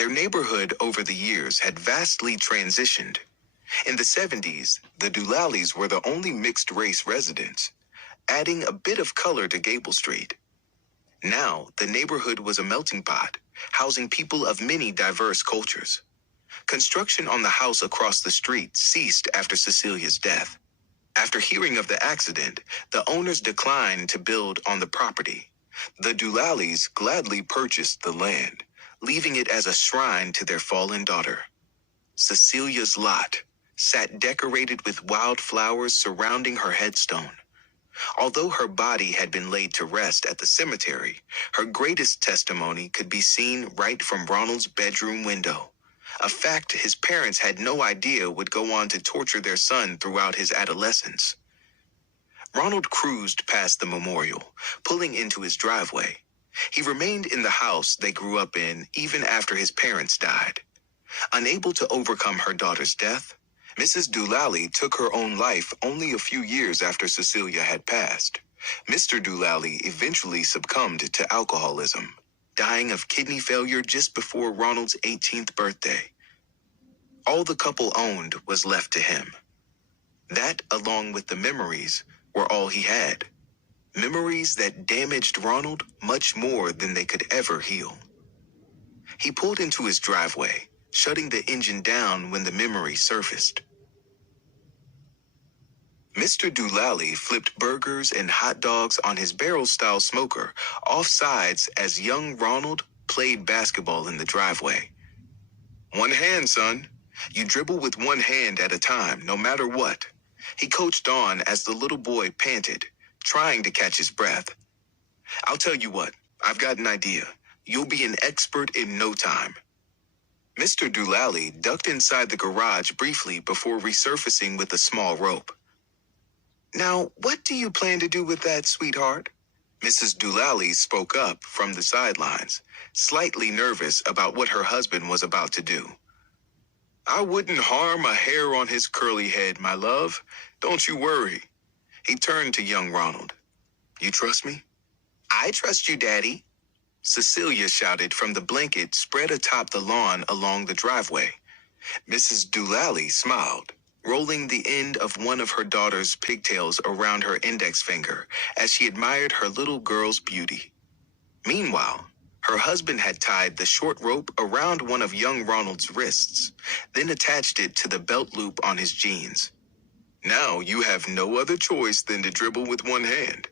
Their neighborhood over the years had vastly transitioned. In the 70s, the Doulalis were the only mixed-race residents, adding a bit of color to Gable Street. Now, the neighborhood was a melting pot, housing people of many diverse cultures. Construction on the house across the street ceased after Cecilia's death. After hearing of the accident, the owners declined to build on the property. The Doulalis gladly purchased the land, leaving it as a shrine to their fallen daughter. Cecilia's lot sat decorated with wildflowers surrounding her headstone. Although her body had been laid to rest at the cemetery, her greatest testimony could be seen right from Ronald's bedroom window, a fact his parents had no idea would go on to torture their son throughout his adolescence. Ronald cruised past the memorial, pulling into his driveway. He remained in the house they grew up in even after his parents died. Unable to overcome her daughter's death, Mrs. Doulali took her own life only a few years after Cecilia had passed. Mr. Doulali eventually succumbed to alcoholism, dying of kidney failure just before Ronald's 18th birthday. All the couple owned was left to him. That, along with the memories, were all he had. Memories that damaged Ronald much more than they could ever heal. He pulled into his driveway, shutting the engine down when the memory surfaced. Mr. Doulali flipped burgers and hot dogs on his barrel-style smoker off sides as young Ronald played basketball in the driveway. "One hand, son. You dribble with one hand at a time, no matter what," he coached on as the little boy panted, trying to catch his breath. "I'll tell you what, I've got an idea. You'll be an expert in no time." Mr. Doulali ducked inside the garage briefly before resurfacing with a small rope. "Now, what do you plan to do with that, sweetheart?" Mrs. Doulali spoke up from the sidelines, slightly nervous about what her husband was about to do. "I wouldn't harm a hair on his curly head, my love. Don't you worry." He turned to young Ronald. "You trust me?" "I trust you, Daddy," Cecilia shouted from the blanket spread atop the lawn along the driveway. Mrs. Doulali smiled, rolling the end of one of her daughter's pigtails around her index finger as she admired her little girl's beauty. Meanwhile, her husband had tied the short rope around one of young Ronald's wrists, then attached it to the belt loop on his jeans. "Now you have no other choice than to dribble with one hand.